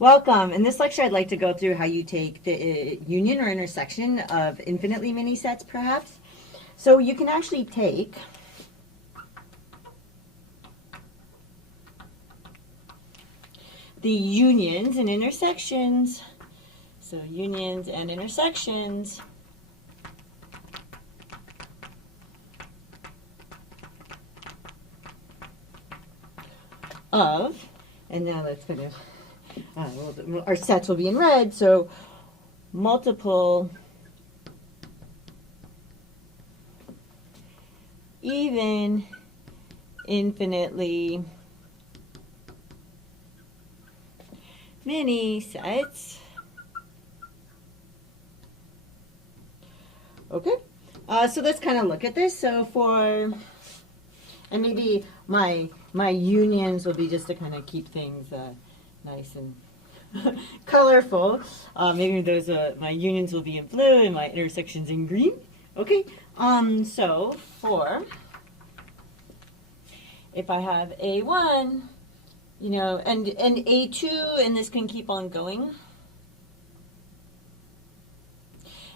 Welcome. In this lecture, I'd like to go through how you take the union or intersection of infinitely many sets, perhaps. So you can actually take the unions and intersections. So unions and intersections of, and now let's kind of, our sets will be in red, so multiple even infinitely many sets. Okay, so let's kind of look at this. So and maybe my unions will be just to kind of keep things nice and colorful. Maybe those my unions will be in blue and my intersections in green. Okay, so if I have A1, and A2, and this can keep on going.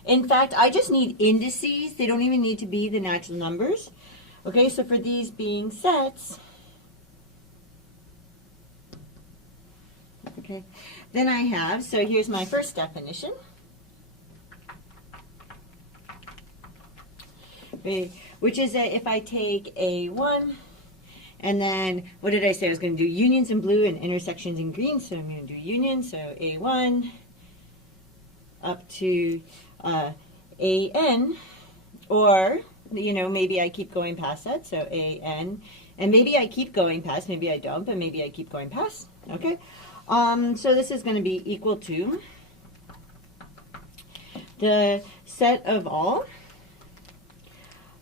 In fact, I just need indices. They don't even need to be the natural numbers. Okay, so for these being sets, okay, then I have, so here's my first definition. Okay, which is that if I take A1, and then, what did I say? I was going to do unions in blue and intersections in green, so I'm going to do unions, so A1 up to AN, or, maybe I keep going past that, so AN, and maybe I keep going past, maybe I don't, but maybe I keep going past, okay? So this is going to be equal to the set of all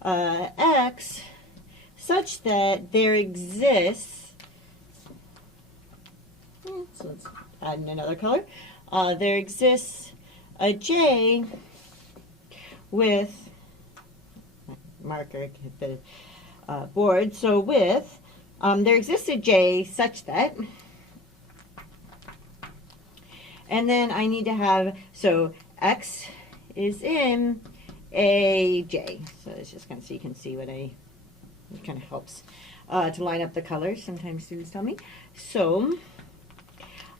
X such that there exists, so let's add in another color, there exists a J with, marker, hit the board, so with, there exists a J such that, and then I need to have, so X is in a J. So it's just kind of so you can see it kind of helps to line up the colors. Sometimes students tell me. So,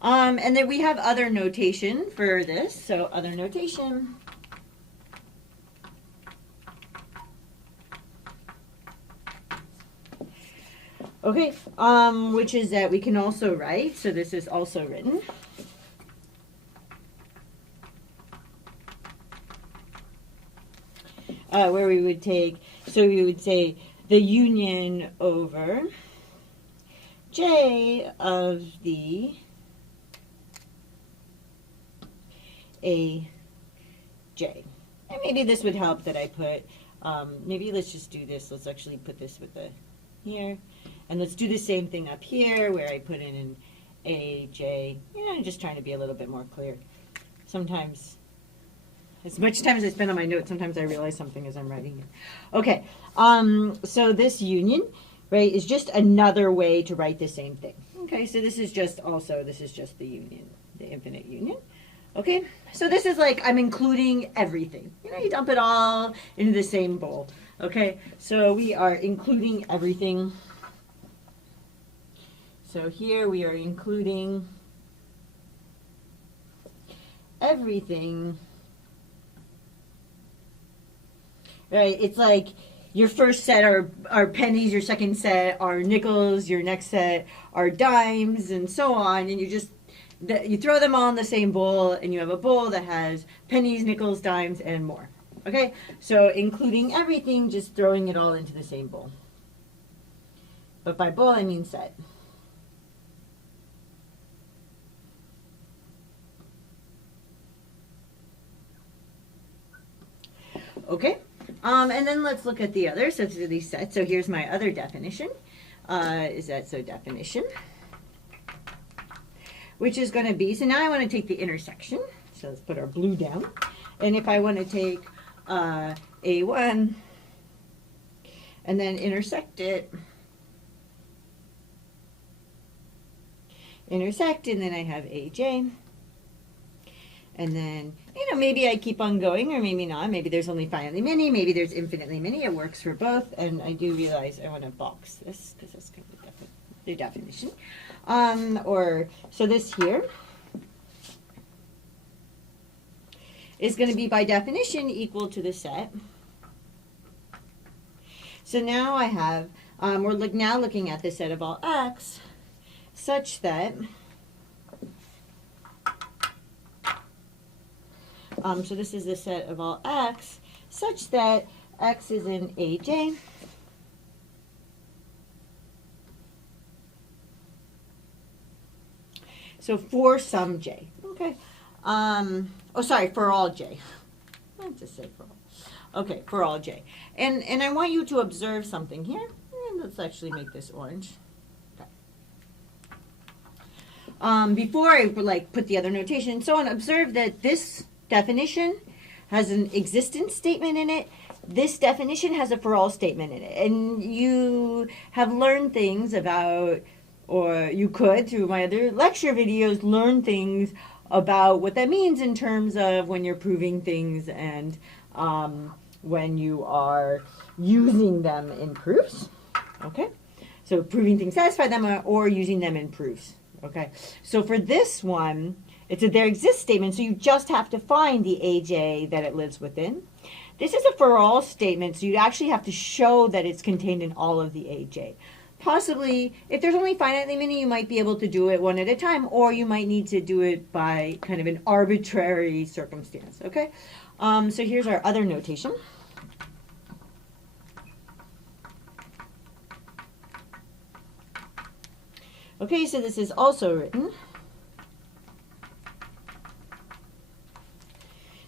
and then we have other notation for this. So other notation. Okay, which is that we can also write, so this is also written. Where we would take, so we would say the union over J of the AJ. And maybe this would help that I put, maybe let's just do this. Let's actually put this with the here. And let's do the same thing up here where I put in an AJ. Just trying to be a little bit more clear. Sometimes, as much time as I spend on my notes, sometimes I realize something as I'm writing it. Okay, so this union, right, is just another way to write the same thing. Okay, so this is just the union, the infinite union. Okay, so this is like I'm including everything. You dump it all into the same bowl. Okay, so we are including everything. So here we are including everything. Right, it's like your first set are pennies, your second set are nickels, your next set are dimes, and so on, and you throw them all in the same bowl, and you have a bowl that has pennies, nickels, dimes, and more. Okay, so including everything, just throwing it all into the same bowl. But by bowl, I mean set. Okay. And then let's look at the others. So these are these sets. So here's my other definition. Definition, which is going to be, so now I want to take the intersection. So let's put our blue down. And if I want to take A1 and then intersect it intersect, and then I have AJ. And then, maybe I keep on going, or maybe not. Maybe there's only finitely many, maybe there's infinitely many. It works for both, and I do realize I want to box this, because that's kind of the definition. So this here is going to be, by definition, equal to the set. So now I have, we're now looking at the set of all x, such that, so this is the set of all x, such that x is in AJ. So for some j, okay. For all j. I just say for all. Okay, for all j. And I want you to observe something here. And let's actually make this orange. Okay. Before I put the other notation and so on, observe that this definition has an existence statement in it. This definition has a for all statement in it. And you have learned things about, or you could, through my other lecture videos, learn things about what that means in terms of when you're proving things and when you are using them in proofs. Okay? So proving things satisfy them, or using them in proofs. Okay? So for this one, it's a there exists statement, so you just have to find the AJ that it lives within. This is a for all statement, so you actually have to show that it's contained in all of the AJ. Possibly, if there's only finitely many, you might be able to do it one at a time, or you might need to do it by kind of an arbitrary circumstance, okay? So here's our other notation. Okay, so this is also written.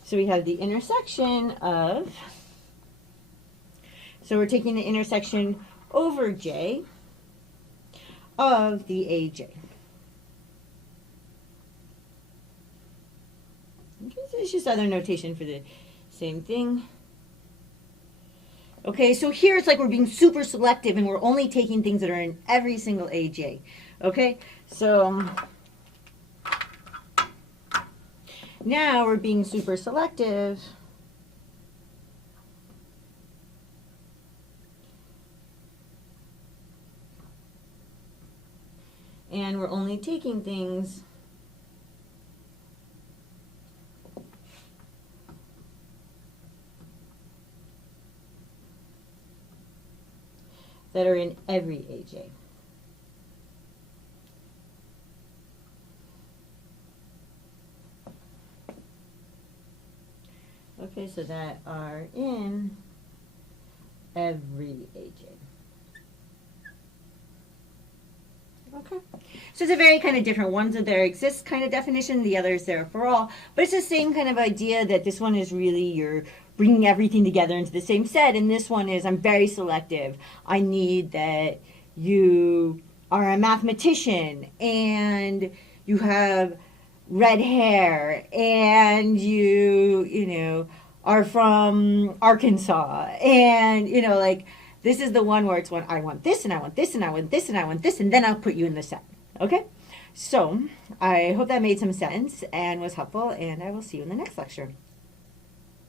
So we have the intersection of, so we're taking the intersection over j of the AJ. Okay, so it's just other notation for the same thing. Okay, so here it's like we're being super selective and we're only taking things that are in every single AJ. Okay, so now we're being super selective. And we're only taking things that are in every AJ. Okay, so that are in every AJ. Okay. So it's a very kind of different. One's a there exists kind of definition, the other is there for all. But it's the same kind of idea that this one is really you're bringing everything together into the same set, and this one is I'm very selective. I need that you are a mathematician and you have red hair and you are from Arkansas, and this is the one where it's one, I want this, and I want this, and I want this, and I want this, and then I'll put you in the set. Okay? So, I hope that made some sense and was helpful, and I will see you in the next lecture.